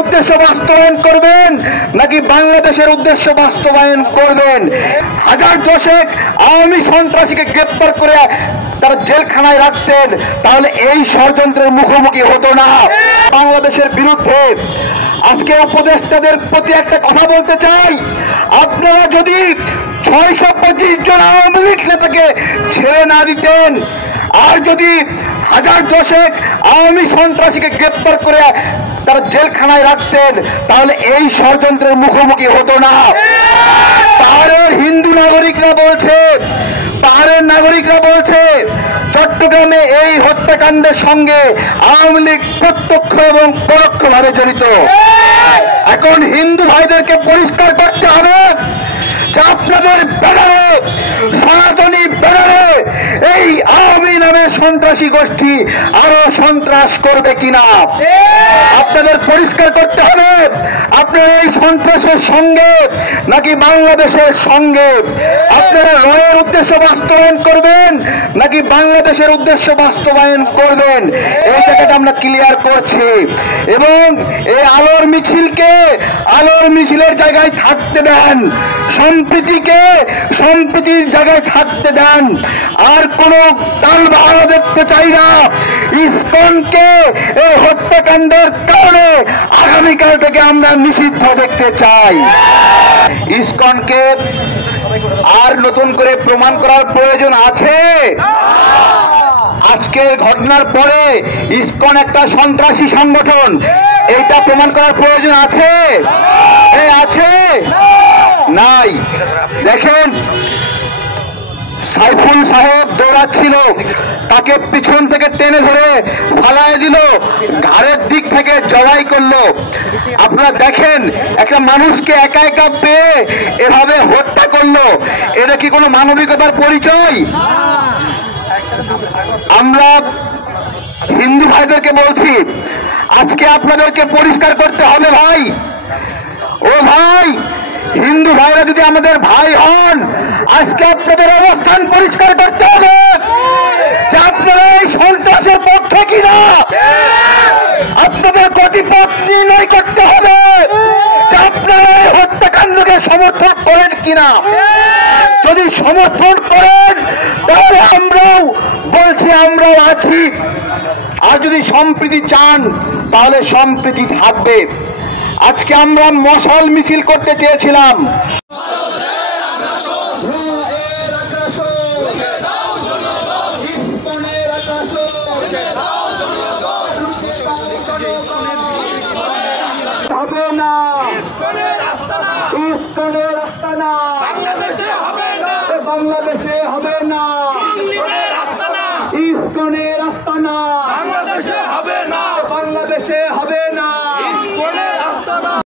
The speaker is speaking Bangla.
উদ্দেশ্য বাস্তবায়ন করবেন নাকি বাংলাদেশের উদ্দেশ্য বাস্তবায়ন করবেন? হাজার দশেক আওয়ামী সন্ত্রাসীকে গ্রেপ্তার করে তারা জেলখানায় রাখতেন, তাহলে এই ষড়যন্ত্রের মুখোমুখি হতো না বাংলাদেশের বিরুদ্ধে। আজকে উপদেষ্টাদের প্রতি একটা কথা বলতে চাই, আপনারা যদি 625 জন আওয়ামী লীগ নেতাকে ছেড়ে না দিতেন, আর যদি হাজার দশেক আওয়ামী সন্ত্রাসীকে গ্রেপ্তার করে তারা জেলখানায় রাখতেন, তাহলে এই ষড়যন্ত্রের মুখোমুখি হতো না। পাহাড়ের হিন্দু নাগরিকরা বলছে, পাহাড়ের নাগরিকরা বলছে চট্টগ্রামে এই হত্যাকাণ্ডের সঙ্গে আওয়ামী লীগ প্রত্যক্ষ এবং পরোক্ষভাবে জড়িত। এখন হিন্দু ভাইদেরকে পরিষ্কার করতে হবে যে আপনাদের ব্যানারে, সনাতনী ব্যানারে এই আওয়ামী নামে সন্ত্রাসী গোষ্ঠী আরো সন্ত্রাস করবে কিনা আপনাদের পরিষ্কার করতে হবে। আপনারা এই সন্ত্রাসের সঙ্গে নাকি বাংলাদেশের সঙ্গে? আপনারা রয়ের উদ্দেশ্য বাস্তবায়ন করবেন নাকি বাংলাদেশের উদ্দেশ্য বাস্তবায়ন করবেন? এই জায়গাটা আমরা ক্লিয়ার করছি। এবং এই আলোর মিছিলকে আলোর মিছিলের জায়গায় থাকতে দেন, সম্প্রীতিকে সম্প্রীতির জায়গায় থাকতে দেন। আর কোন তালবাহানা দেখতে চাই না। ইসকনকে এই হত্যাকাণ্ডের কারণে আগামীকাল থেকে আমরা নিষিদ্ধ দেখতে চাই। ইসকনকে আর নতুন করে প্রমাণ করার প্রয়োজন আছে? আজকের ঘটনার পরে ইসকন একটা সন্ত্রাসী সংগঠন, এইটা প্রমাণ করার প্রয়োজন আছে? আছে? নাই। দেখেন, সাইফুল সাহেব দৌড়াচ্ছিল, তাকে পিছন থেকে টেনে ধরে ফালায় দিল, ঘাড়ের দিক থেকে জবাই করলো। আপনারা দেখেন, একটা মানুষকে একা একা পেয়ে এভাবে হত্যা করলো, এটা কি কোনো মানবিকতার পরিচয়? আমরা হিন্দু ভাইদেরকে বলছি, আজকে আপনাদেরকে পরিষ্কার করতে হবে ভাই। ও ভাই, হিন্দু ভাইরা যদি আমাদের ভাই হন, আজকে আপনাদের অবস্থান পরিষ্কার করতে হবে যে আপনারা এই সন্ত্রাসের পক্ষে কিনা। আপনাদের কর্তৃপক্ষ নির্ণয় করতে হবে যে আপনারা এই হত্যাকাণ্ডকে সমর্থন করেন কিনা। যদি সমর্থন করেন তাহলে আমরাও বলছি আমরাও আছি, আর যদি সম্প্রীতি চান তাহলে সম্প্রীতি থাকবে। আজকে আমরা মশাল মিছিল করতে চেয়েছিলাম, হবে না, ইসকনের রাস্তা না, বাংলাদেশে হবে না, ইসকনের রাস্তা না, বাংলাদেশে হবে না, বাংলাদেশে হবে না।